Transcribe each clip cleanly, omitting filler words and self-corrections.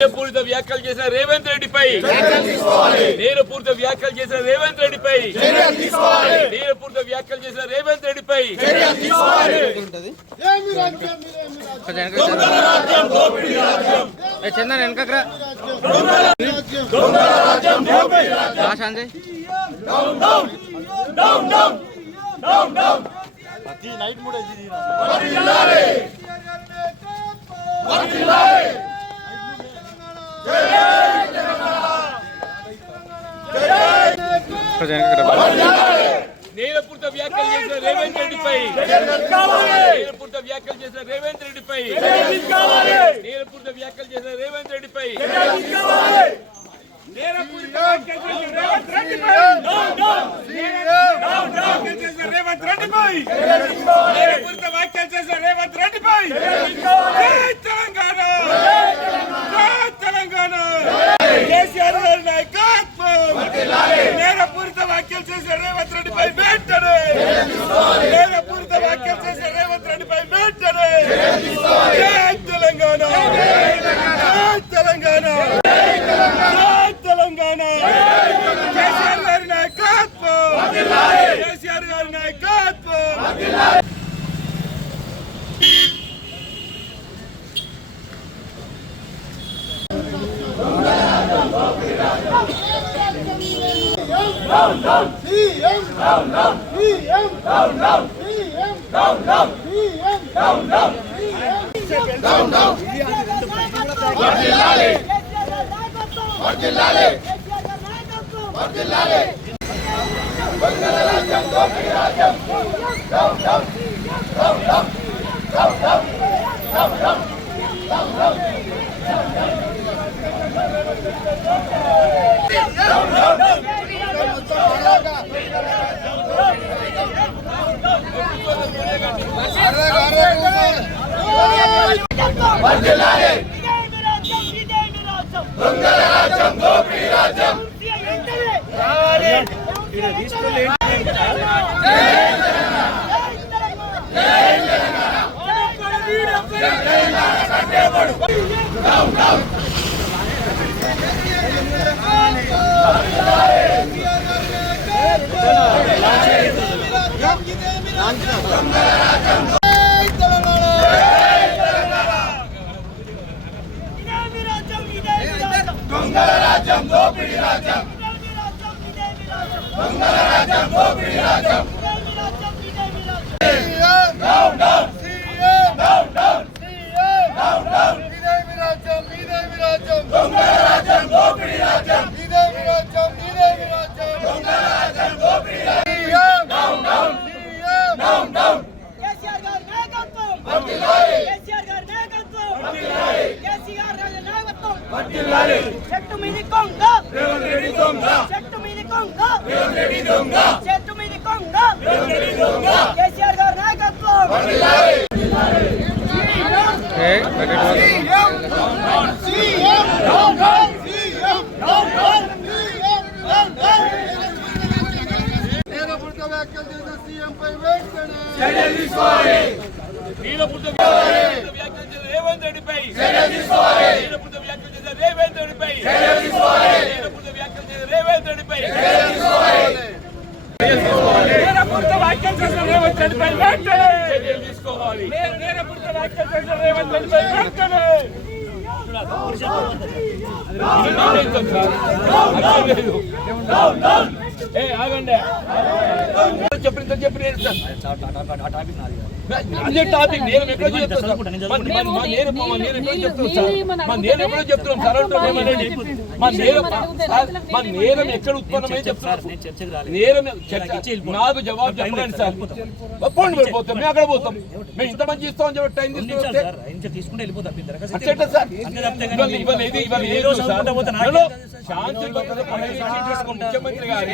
పూరిత వ్యాఖ్యలు చేసిన రేవంత్ రెడ్డిపై నేరపూరిత వ్యాఖ్యలు చేసిన రేవంత్ రెడ్డిపై నేరపూరిత వ్యాఖ్యలు చేసిన రేవంత్ రెడ్డిపై చందన్ వెనకరా నైట్ మూడే నేరపూరిత వ్యాఖ్యలు చేసిన రేవంత్ రెడ్డిపై నేరపూరిత వ్యాఖ్యలు చేసిన రేవంత్ రెడ్డిపై నేరపూరిత వ్యాఖ్యలు చేసిన రేవంత్ రెడ్డిపై తెలంగాణ కేసీఆర్ గారి నాయకత్వం నేరపూరిత వ్యాఖ్యలు చేసే రేవంత్ రెడ్డిపై వెంటనే నేరపూరిత వ్యాఖ్యలు చేసే రేవంత్ రెడ్డిపై వెంటనే తెలంగాణ తెలంగాణ తెలంగాణ కేసీఆర్ గారి నాయకత్వం కేసీఆర్ గారి నాయకత్వం చెట్టు మీది కొంగ చెట్టు మీది కొంగ చెట్టు మీది కొంగ కేసీఆర్ గారి నాయకత్వం నేరపూరిత వ్యాఖ్యలు చేసిన సీఎంపై వెంటనే నేరపూరిత వ్యాఖ్యలు చేసిన రేవంత్ రెడ్డిపై నేరపూరిత వ్యాఖ్యలు చేసిన రేవంత్ రెడ్డిపై నేరపూరిత వ్యాఖ్యలు చేసిన రేవంత్ రెడ్డిపై నేరపూరిత వ్యాఖ్యలు చేసిన రేవంత్ రెడ్డిపై వెంటనే చర్యలు తీసుకోవాలి నేరపూరిత వ్యాఖ్యలు చేసిన రేవంత్ రెడ్డిపై వెంటనే ఆగండి చెప్పిన అదే టాపిక్ నేను ఎక్కడో చెప్తాను చెప్తున్నాం సార్ మా నేరం ఎక్కడ ఉత్పన్నమై చెప్తున్నాను నేరం నాకు జవాబు చెప్పండి సార్ పోండి వెళ్ళిపోతాం మేము అక్కడ పోతాం మేము ఇంతమంది ఇస్తామని చెప్పి టైం తీసుకుంటే వెళ్ళిపోతాం సార్ శాంతి ముఖ్యమంత్రి గారు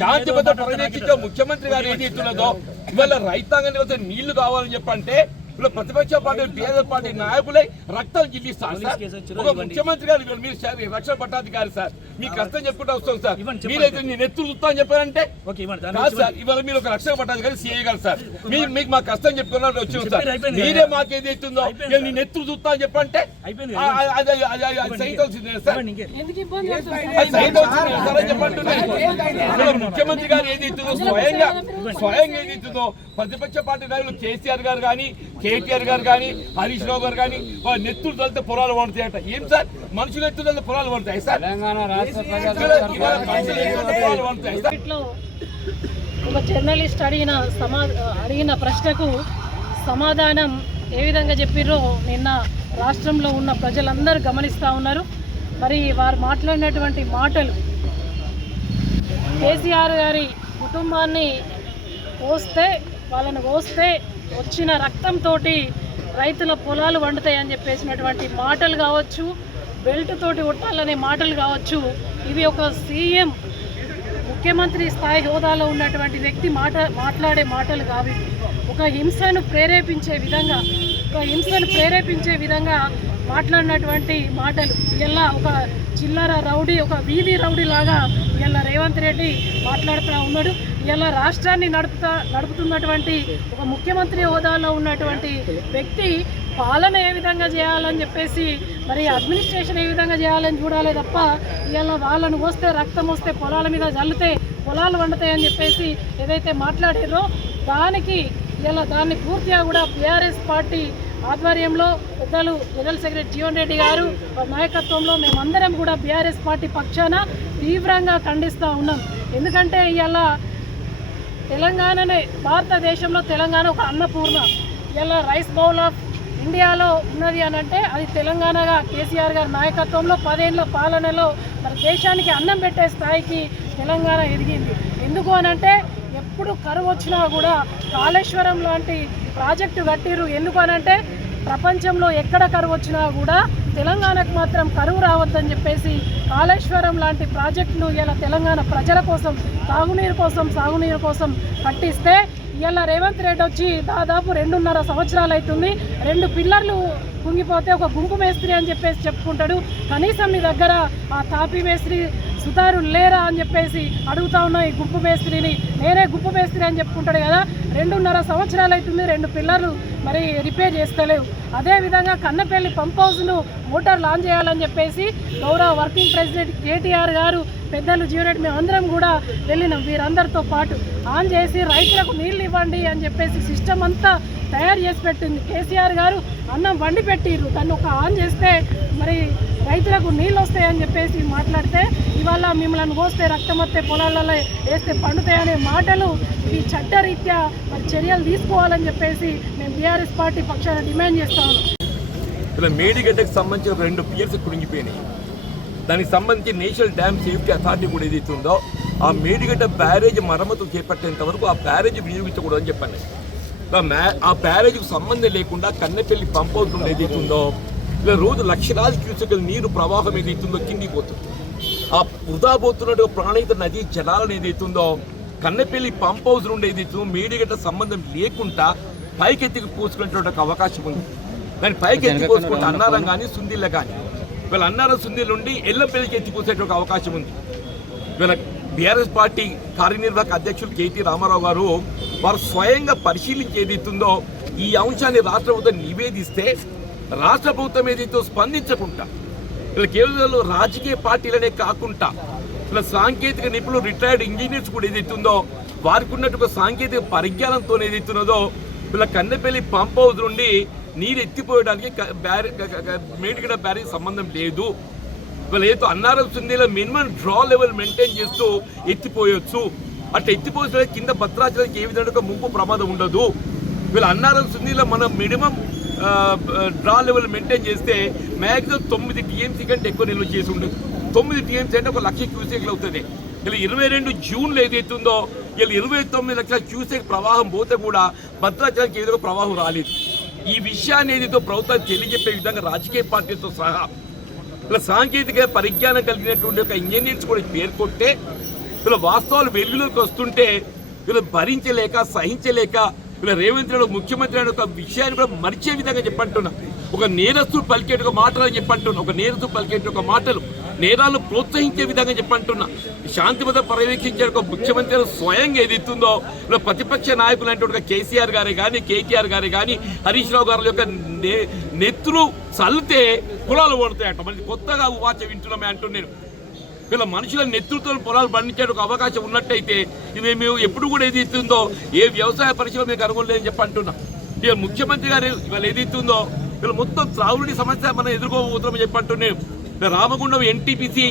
శాంతి భద్రత పరిరక్షించే ముఖ్యమంత్రి గారు ఏం చేస్తున్నదో ఇవాళ రైతాంగం నీళ్లు కావాలని చెప్పంటే ఇలా ప్రతిపక్ష పార్టీ టీఆర్ఎస్ పార్టీ నాయకులై రక్తాలు జిల్లిస్తారు సార్. ఒక ముఖ్యమంత్రి గారు మీరు రక్షణ పట్టాధికారి సార్, మీ కష్టం చెప్పుకుంటూ వస్తాం సార్. మీరైతే నేను ఎత్తులు చూస్తా అని చెప్పారంటే కాదు సార్. ఇవాళ మీరు ఒక రక్షణ పట్టాధికారి సీఏ గారు సార్, మీకు మా కష్టం చెప్పుకున్నట్టు వచ్చింది సార్. మీరే మాకు ఏది అవుతుందో నేను ఎత్తులు చూస్తా అని చెప్పంటే ముఖ్యమంత్రి గారు ఏదైతుందో స్వయంగా ఏదైతుందో ప్రతిపక్ష పార్టీ నాయకులు కేసీఆర్ గారు కానీ కేటీఆర్ గారు కానీ హరీష్ రావు గారు కానీ నెత్తులు తలితే పొలాలు పడతాయట. ఏం సార్ మనుషులు ఎత్తులు తలితే పొలాలు పడతాయి సార్? ఒక జర్నలిస్ట్ అడిగిన ప్రశ్నకు సమాధానం ఏ విధంగా చెప్పిర్రో నిన్న రాష్ట్రంలో ఉన్న ప్రజలందరూ గమనిస్తూ ఉన్నారు. మరి వారు మాట్లాడినటువంటి మాటలు కేసీఆర్ గారి కుటుంబాన్ని వాళ్ళని కోస్తే వచ్చిన రక్తంతో రైతుల పొలాలు వండుతాయని చెప్పేసినటువంటి మాటలు కావచ్చు, బెల్ట్ తోటి కొట్టాలనే మాటలు కావచ్చు, ఇవి ఒక సీఎం ముఖ్యమంత్రి స్థాయి హోదాలో ఉన్నటువంటి వ్యక్తి మాట్లాడే మాటలు కావి. ఒక హింసను ప్రేరేపించే విధంగా మాట్లాడినటువంటి మాటలు. ఇలా ఒక చిల్లర రౌడీ, ఒక వీధి రౌడీ లాగా ఇలా రేవంత్ రెడ్డి మాట్లాడుతూ ఉన్నాడు. ఇలా రాష్ట్రాన్ని నడుపుతున్నటువంటి ఒక ముఖ్యమంత్రి హోదాలో ఉన్నటువంటి వ్యక్తి పాలన ఏ విధంగా చేయాలని చెప్పేసి, మరి అడ్మినిస్ట్రేషన్ ఏ విధంగా చేయాలని చూడాలి తప్ప ఇలా వాళ్ళను వస్తే రక్తం వస్తే పొలాల మీద జల్లితే పొలాలు వండుతాయని చెప్పేసి ఏదైతే మాట్లాడారో దాన్ని పూర్తిగా కూడా బీఆర్ఎస్ పార్టీ ఆధ్వర్యంలో పెద్దలు జనరల్ సెక్రటరీ జీవన్ రెడ్డి గారు నాయకత్వంలో మేమందరం కూడా బీఆర్ఎస్ పార్టీ పక్షాన తీవ్రంగా ఖండిస్తూ ఉన్నాం. ఎందుకంటే ఇలా తెలంగాణనే, భారతదేశంలో తెలంగాణ ఒక అన్నపూర్ణ, ఇలా రైస్ బౌల్ ఆఫ్ ఇండియాలో ఉన్నది అని అంటే అది తెలంగాణగా కేసీఆర్ గారి నాయకత్వంలో 10 ఏళ్ల పాలనలో మరి దేశానికి అన్నం పెట్టే స్థాయికి తెలంగాణ ఎదిగింది. ఎందుకు అనంటే ఎప్పుడు కరువు వచ్చినా కూడా కాళేశ్వరం లాంటి ప్రాజెక్టు కట్టిరు. ఎందుకు అనంటే ప్రపంచంలో ఎక్కడ కరువు వచ్చినా కూడా తెలంగాణకు మాత్రం కరువు రావద్దని చెప్పేసి కాళేశ్వరం లాంటి ప్రాజెక్టులు ఇలా తెలంగాణ ప్రజల కోసం సాగునీరు కోసం కట్టిస్తే ఇలా రేవంత్ రెడ్డి వచ్చి దాదాపు 2.5 సంవత్సరాలు అవుతుంది. 2 పిల్లర్లు కుంగిపోతే ఒక గుంపు మేస్త్రి అని చెప్పేసి చెప్పుకుంటాడు. కనీసం మీ దగ్గర ఆ తాపీ మేస్త్రి సుతారు లేరా అని చెప్పేసి అడుగుతా ఉన్నా. ఈ గుంపు మేస్త్రిని నేనే గుంపు మేస్త్రి అని చెప్పుకుంటాడు కదా. 2.5 సంవత్సరాలు అవుతుంది, 2 పిల్లర్లు మరి రిపేర్ చేస్తలేవు. అదేవిధంగా కన్నపల్లి పంప్ హౌస్ను మోటార్ లాంచ్ చేయాలని చెప్పేసి గౌరవ వర్కింగ్ ప్రెసిడెంట్ కేటీఆర్ గారు, పెద్దలు జీవరెడ్డి మేమందరం కూడా వెళ్ళినాం. వీరందరితో పాటు ఆన్ చేసి రైతులకు నీళ్ళు ఇవ్వండి అని చెప్పేసి సిస్టమ్ అంతా తయారు చేసి పెట్టింది కేసీఆర్ గారు. అన్నం వండి పెట్టిర్రు, దాన్ని ఒక ఆన్ చేస్తే మరి రైతులకు నీళ్ళు వస్తాయని చెప్పేసి మాట్లాడితే ఇవాళ మిమ్మల్ని కోస్తే రక్తం వస్తే పొలాలలో వేస్తే పండుతాయనే మాటలు ఇవి చట్టరీత్యా మరి చర్యలు తీసుకోవాలని చెప్పేసి మేము బీఆర్ఎస్ పార్టీ పక్షాన డిమాండ్ చేస్తా ఉన్నాం. ఇలా మేడిగడ్డకు సంబంధించిన 2 పియర్స్ కురింగిపోయినాయి. దానికి సంబంధించి నేషనల్ డ్యామ్ సేఫ్టీ అథారిటీ కూడా ఏదైతే ఉందో ఆ మేడిగడ్డ బ్యారేజ్ మరమ్మతు చేపట్టేంత వరకు ఆ బ్యారేజ్ వినియోగించకూడదని చెప్పండి. ఆ బ్యారేజ్కు సంబంధం లేకుండా కన్నెపల్లి పంప్ హౌస్ నుండి ఏదైతే ఉందో ఇలా రోజు లక్షలాది క్యూసెక్కుల నీరు ప్రవాహం ఏదైతుందో కిందికి పోతుంది. ఆ వృధా పోతున్నట్టు ప్రాణహిత నదీ జలాలను ఏదైతుందో కన్నెపల్లి పంప్ హౌస్ నుండి ఏదైతుందో మేడిగడ్డ సంబంధం లేకుండా పైకెత్తికి పోసుకునేటువంటి అవకాశం ఉంది. దాన్ని పైకి ఎత్తి పోసుకుంటే అన్నారం కానీ సుందిళ్ళ కానీ వీళ్ళ అన్నారం సుందిళ్ళ నుండి ఎల్లంపల్లికి ఎత్తిపోసేటువంటి అవకాశం ఉంది. వీళ్ళ బీఆర్ఎస్ పార్టీ కార్యనిర్వాహక అధ్యక్షులు కేటీ రామారావు గారు వారు స్వయంగా పరిశీలించి ఏదైతుందో ఈ అంశాన్ని రాష్ట్ర ప్రభుత్వం నివేదిస్తే రాష్ట్ర ప్రభుత్వం ఏదైతే స్పందించకుండా ఇలా కేవలం రాజకీయ పార్టీలనే కాకుండా ఇలా సాంకేతిక నిపుణులు రిటైర్డ్ ఇంజనీర్స్ కూడా ఏదైతుందో వారికి ఉన్నట్టు సాంకేతిక పరిజ్ఞానంతో ఏదైతున్నదో వీళ్ళ కన్నెపల్లి పంప్ హౌస్ నుండి నీరు ఎత్తిపోయడానికి మేడిగడ్డ బ్యారేజ్ సంబంధం లేదు. వీళ్ళు ఏదో అన్నారం సుందీలో మినిమం డ్రా లెవెల్ మెయింటైన్ చేస్తూ ఎత్తిపోయొచ్చు. అట్లా ఎత్తిపోసే కింద భద్రాచలానికి ఏ విధంగా ముంపు ప్రమాదం ఉండదు. వీళ్ళు అన్నారం సుందీలో మనం మినిమం డ్రా లెవెల్ మెయింటైన్ చేస్తే మ్యాక్సిమం 9 టీఎంసీ కంటే ఎక్కువ నిల్వ చేసి ఉండదు. 9 టీఎంసీ అంటే 1 లక్ష క్యూసెక్లు అవుతుంది. ఇలా 22 జూన్లో ఏదైతుందో ఇలా 29 లక్షల క్యూసెక్ ప్రవాహం పోతే కూడా భద్రాచలానికి ఏ విధంగా ప్రవాహం రాలేదు. ఈ విషయాన్ని ఏదైతే ప్రభుత్వాన్ని తెలియజెప్పే విధంగా రాజకీయ పార్టీలతో సహా ఇలా సాంకేతిక పరిజ్ఞానం కలిగినటువంటి ఒక ఇంజనీర్స్ కూడా పేర్కొంటే వీళ్ళ వాస్తవాలు వెలుగులోకి వస్తుంటే వీళ్ళు భరించలేక సహించలేక ఇలా రేవంత్ రెడ్డి ముఖ్యమంత్రి అనే ఒక విషయాన్ని కూడా మరిచే విధంగా చెప్పంటున్నా. ఒక నేరస్తుడు పలికేట ఒక మాటలు అని చెప్పంటున్నా. ఒక నేరస్తుడు పలికేట ఒక మాటలు నేరాలు ప్రోత్సహించే విధంగా చెప్పంటున్నా. శాంతి భద్రత పర్యవేక్షించే ఒక ముఖ్యమంత్రి స్వయంగా ఏది ఇస్తుందో ఇలా ప్రతిపక్ష నాయకులు అంటే ఒక కేసీఆర్ గారే కానీ కేటీఆర్ గారే కానీ హరీష్ రావు గారి యొక్క నెత్తులు చల్లితే కులాలు పడతాయట. మరి కొత్తగా వాచ వింటున్నామే అంటున్నాను. వీళ్ళ మనుషుల నెతృత్వం పొలాలు పండించడానికి ఒక అవకాశం ఉన్నట్టయితే ఇవి మేము ఎప్పుడు కూడా ఏది ఇస్తుందో ఏ వ్యవసాయ పరిశ్రమ మీకు అనుకోలేదని చెప్పి అంటున్నాం. ఇవాళ ముఖ్యమంత్రి గారు ఇవాళ ఏది ఇస్తుందో వీళ్ళు మొత్తం త్రాగుడి సమస్య మనం ఎదుర్కోబోతున్నామని చెప్పి అంటున్నాం. రామగుండం ఎన్టీపీసీ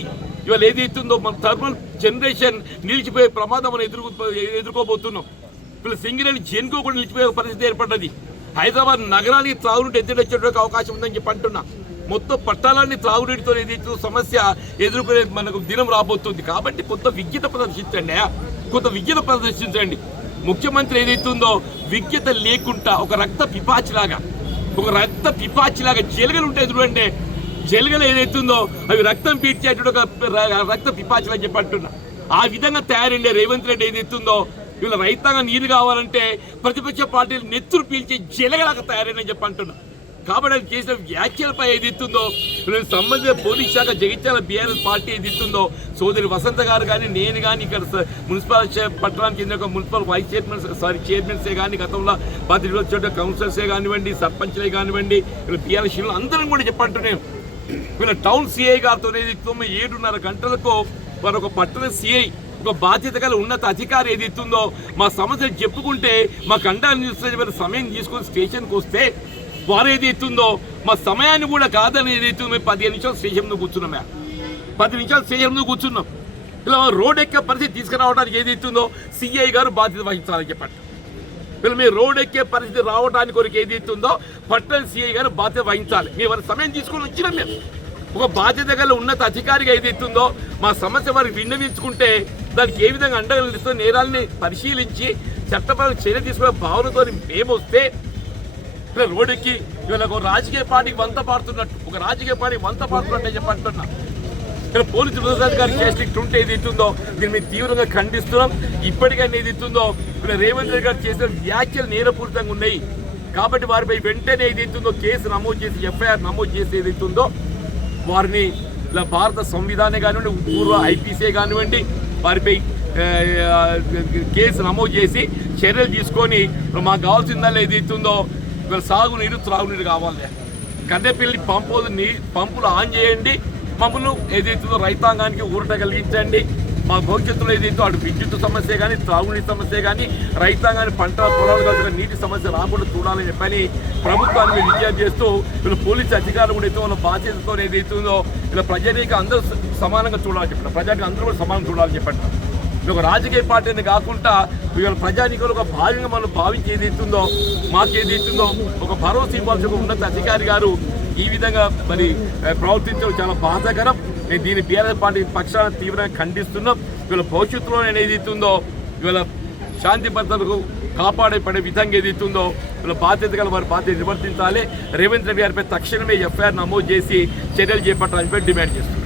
ఇవాళ ఏది ఇస్తుందో మన థర్మల్ జనరేషన్ నిలిచిపోయే ప్రమాదం మనం ఎదుర్కోబోతున్నాం. వీళ్ళు సింగరేణి జెన్కో కూడా నిలిచిపోయే పరిస్థితి ఏర్పడ్డది. హైదరాబాద్ నగరానికి త్రాగునీటి ఎత్తుకొచ్చేటువంటి అవకాశం ఉందని చెప్పి అంటున్నా. మొత్తం పట్టాలన్నీ త్రాగునీటితో ఏదైతే సమస్య ఎదుర్కొనే మనకు దినం రాబోతుంది. కాబట్టి కొంత విజ్ఞత ప్రదర్శించండి. ముఖ్యమంత్రి ఏదైతుందో విజ్ఞత లేకుండా ఒక రక్త పిపాచిలాగా జలగలు ఉంటాయి చూడండి. జలగలు ఏదైతుందో అవి రక్తం పీడ్చేటువంటి ఒక రక్త పిపాచిలా చెప్పంటున్నా. ఆ విధంగా తయారైండే రేవంత్ రెడ్డి ఏదైతుందో వీళ్ళ రైతాంగం నీరు కావాలంటే ప్రతిపక్ష పార్టీలు నెత్తురు పీల్చి జలగలాగా తయారైందని చెప్పంటున్నా. కాబట్టి అది చేసిన వ్యాఖ్యలపై ఏది ఇస్తుందో సంబంధిత పోలీస్ శాఖ జగిత్యాల బీఆర్ఎస్ పార్టీ ఏది ఇస్తుందో సోదరి వసంత గారు కానీ నేను కానీ ఇక్కడ మున్సిపల్ పట్టణానికి చెందిన మున్సిపల్ వైస్ చైర్మన్సే కానీ గతంలో బాధ్యత కౌన్సిలర్సే కానివ్వండి సర్పంచ్లే కానివ్వండి వీళ్ళ బీఆర్ఎస్ అందరం కూడా చెప్పంటున్నాను. వీళ్ళ టౌన్ సిఐ గారితో 7:30 గంటలకు వారు ఒక పట్టణ సిఐ ఒక బాధ్యత గల ఉన్నత అధికారి ఏది ఇస్తుందో మా సమస్యలు చెప్పుకుంటే మాకు అండాన్ని సమయం తీసుకొని స్టేషన్కి వస్తే వారు ఏది ఇస్తుందో మా సమయాన్ని కూడా కాదని ఏది ఇస్తుందో మేము 15 నిమిషాలు స్టేషన్ ముందు కూర్చున్నాం. 10 నిమిషాలు స్టేషన్ ముందు కూర్చున్నాం. ఇలా రోడ్ ఎక్కే పరిస్థితి తీసుకురావడానికి ఏది ఇస్తుందో సిఐ గారు బాధ్యత వహించాలని చెప్పండి. వీళ్ళు మీరు రోడ్ ఎక్కే పరిస్థితి రావడానికి కొరకు ఏది ఇస్తుందో పట్టణ సిఐ గారు బాధ్యత వహించాలి. మేము వారి సమయం తీసుకొని వచ్చినాం. మేము ఒక బాధ్యత గల ఉన్నత అధికారిగా ఏది ఇస్తుందో మా సమస్య వారికి విన్నవించుకుంటే దానికి ఏ విధంగా అండగలిస్తూ నేరాలని పరిశీలించి చట్టపరమైన చర్య తీసుకునే భావనతో మేము వస్తే ఇలా రోడ్డుకి ఇవాళ ఒక రాజకీయ పార్టీకి వంత పాడుతున్నట్టు చెప్పంటున్నా. ఇక్కడ పోలీసు ఉన్నతాధికారి చేసిన ఉంటే ఏది ఇస్తుందో దీన్ని మేము తీవ్రంగా ఖండిస్తున్నాం. ఇప్పటికైనా ఏది ఇస్తుందో ఇక్కడ రేవంత్ రెడ్డి గారు చేసిన వ్యాఖ్యలు నేరపూరితంగా ఉన్నాయి. కాబట్టి వారిపై వెంటనే ఏది ఇస్తుందో కేసు నమోదు చేసి ఎఫ్ఐఆర్ నమోదు చేసి ఏది ఇస్తుందో వారిని ఇలా భారత సంవిధానం కానివ్వండి పూర్వ ఐపీసీ కానివ్వండి వారిపై కేసు నమోదు చేసి చర్యలు తీసుకొని మాకు కావాల్సిందల్లా ఏది ఇస్తుందో ఇవాళ సాగునీరు త్రాగునీరు కావాలి. కన్నెపల్లి పంపులు ఆన్ చేయండి. మమ్మల్ని ఏదైతుందో రైతాంగానికి ఊరట కలిగించండి. మా భవిష్యత్తులో ఏదైతే అటు విద్యుత్ సమస్య కానీ త్రాగునీటి సమస్య కానీ రైతాంగాన్ని పంట పొలాలు కలిసిన నీటి సమస్య రాకుండా చూడాలని చెప్పని ప్రభుత్వాన్ని విజ్ఞప్తి చేస్తూ వీళ్ళు పోలీసు అధికారులు కూడా అయితే వాళ్ళ బాధ్యతతో ఏదైతుందో ఇలా ప్రజానికి అందరూ సమానంగా చూడాలని చెప్పండి. ప్రజానికి అందరూ కూడా సమానంగా చూడాలని చెప్పండి. ఒక రాజకీయ పార్టీని కాకుండా ఇవాళ ప్రజానికులు ఒక భాగంగా మనం భావించి ఏదైతుందో మాకేదైతుందో ఒక భరోసా ఇవ్వాల్సిన ఉన్నత అధికారి గారు ఈ విధంగా మరి ప్రవర్తించడం చాలా బాధాకరం. నేను దీన్ని బీఆర్ఎస్ పార్టీ పక్షాన తీవ్రంగా ఖండిస్తున్నాం. ఇవాళ భవిష్యత్తులో నేను ఏదైతుందో ఇవాళ శాంతి భద్రతలకు కాపాడే విధంగా ఏదైతుందో వీళ్ళ బాధ్యత గల వారి బాధ్యత నిర్వర్తించాలి. రేవంత్ రెడ్డి గారిపై తక్షణమే ఎఫ్ఐఆర్ నమోదు చేసి చర్యలు చేపట్టాలని డిమాండ్ చేస్తున్నాం.